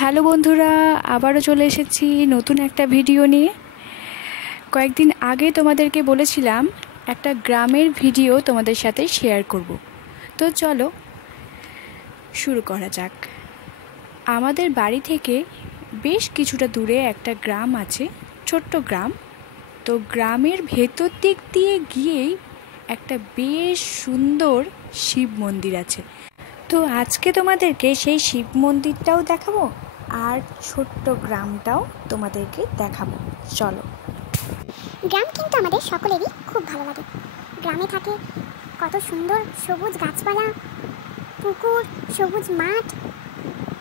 Hello বন্ধুরা, আবারও চলে এসেছি নতুন একটা ভিডিও নিয়ে। কয়েকদিন আগে তোমাদেরকে বলেছিলাম একটা গ্রামের ভিডিও তোমাদের সাথে শেয়ার করব। তো চলো শুরু করা যাক। আমাদের বাড়ি থেকে বেশ কিছুটা দূরে একটা গ্রাম আছে, ছোট্ট গ্রাম। তো গ্রামের ভেতর দিক দিয়ে গিয়েই একটা বেশ সুন্দর শিব মন্দির আছে। তো আজকে তোমাদেরকে সেই শিব মন্দিরটাও দেখাবো আর ছোট্ট গ্রামটাও তোমাদেরকে দেখাবো। চলো। গ্রাম কিন্তু আমাদের সকলেরই খুব ভালো লাগে। গ্রামে থাকে কত সুন্দর সবুজ গাছপালা, পুকুর, সবুজ মাঠ,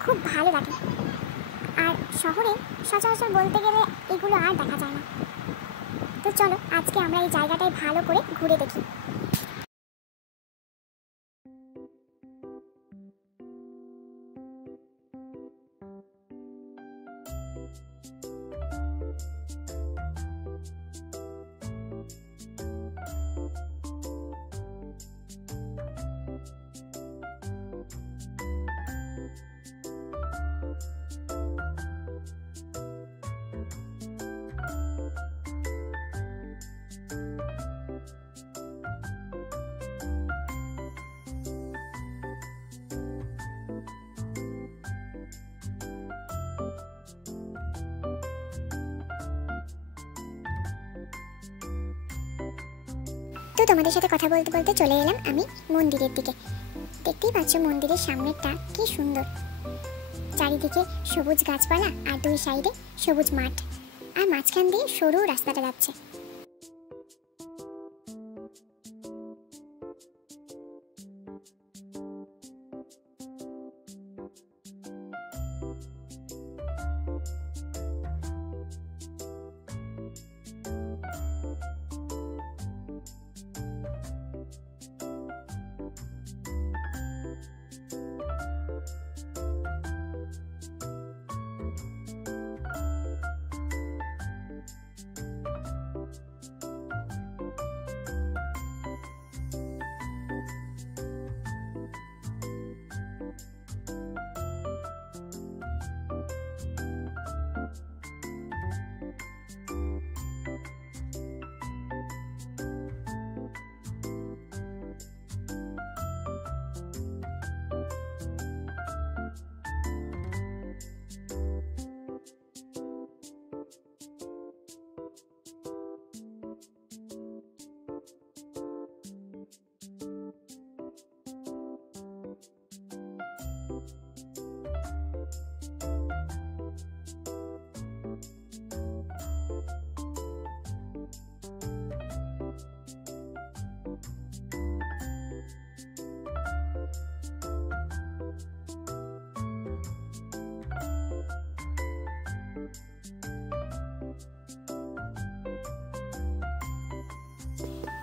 খুব ভালো লাগে। আর শহরে সচরাচর বলতে গেলে এগুলো আর দেখা যায় না। তো চলো আজকে আমরা এই জায়গাটায় ভালো করে ঘুরে দেখি। তো তোমাদের সাথে কথা বলতে বলতে চলে এলাম আমি মন্দিরের দিকে। দেখতেই পাচ্ছ মন্দিরের সামনেরটা কি সুন্দর, চারিদিকে সবুজ গাছপালা আর দুই সাইডে সবুজ মাঠ, আর মাঝখান দিয়ে সরু রাস্তাটা যাচ্ছে।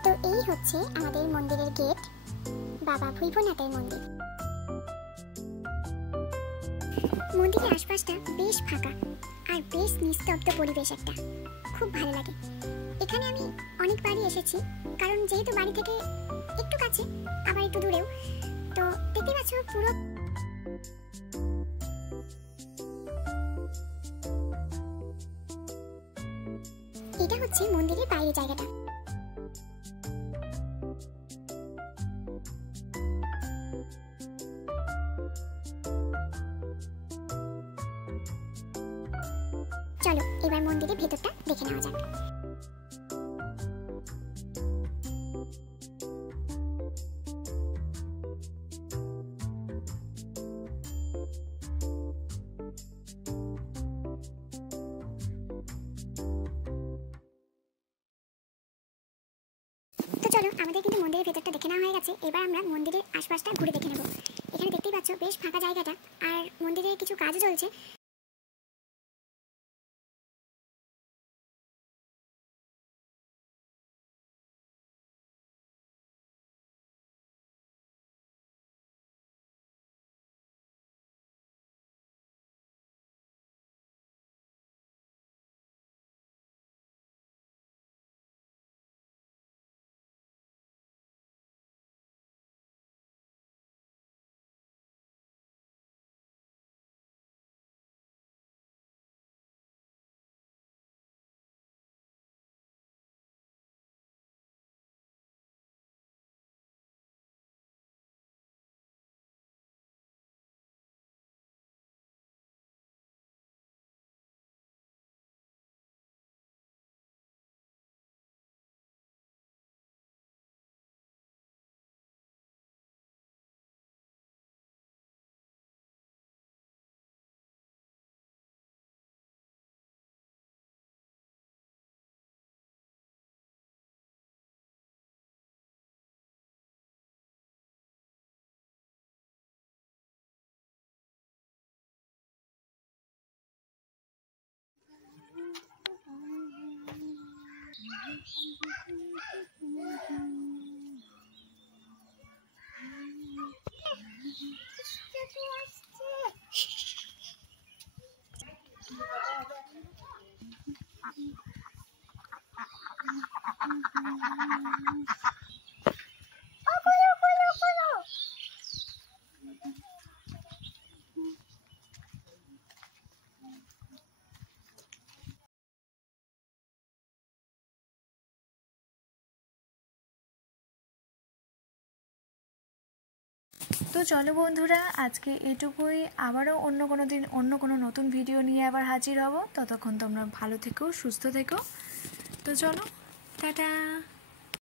তো এই হচ্ছে আমাদের মন্দিরের গেট, বাবা ভৈভবনাথের মন্দির। মন্দিরের আশপাশটা বেশ ফাঁকা আর বেশ নিস্তব্ধ পরিবেশ একটা, খুব ভালো লাগে। এখানে আমি অনেকবারই এসেছি, কারণ যেহেতু বাড়ি থেকে একটু কাছে আবার একটু দূরেও। তো দেখতে পাচ্ছ পুরো এটা হচ্ছে মন্দিরের বাইরের জায়গাটা। চলো এবার মন্দিরের ভেতরটা দেখে নেওয়া যাক। তো চলো আমাদের কিন্তু মন্দিরের ভেতরটা দেখে নেওয়া হয়ে গেছে। এবার আমরা মন্দিরের আশপাশটা ঘুরে দেখে নেব। এখানে দেখতেই পাচ্ছ বেশ ফাঁকা জায়গাটা, আর মন্দিরের কিছু কাজও চলছে। তো চলো বন্ধুরা, আজকে এটুকুই। আবারও অন্য কোনো দিন অন্য কোনো নতুন ভিডিও নিয়ে আবার হাজির হব। ততক্ষণ তোমরা ভালো থেকো, সুস্থ থেকো। তো চলো, টাটা।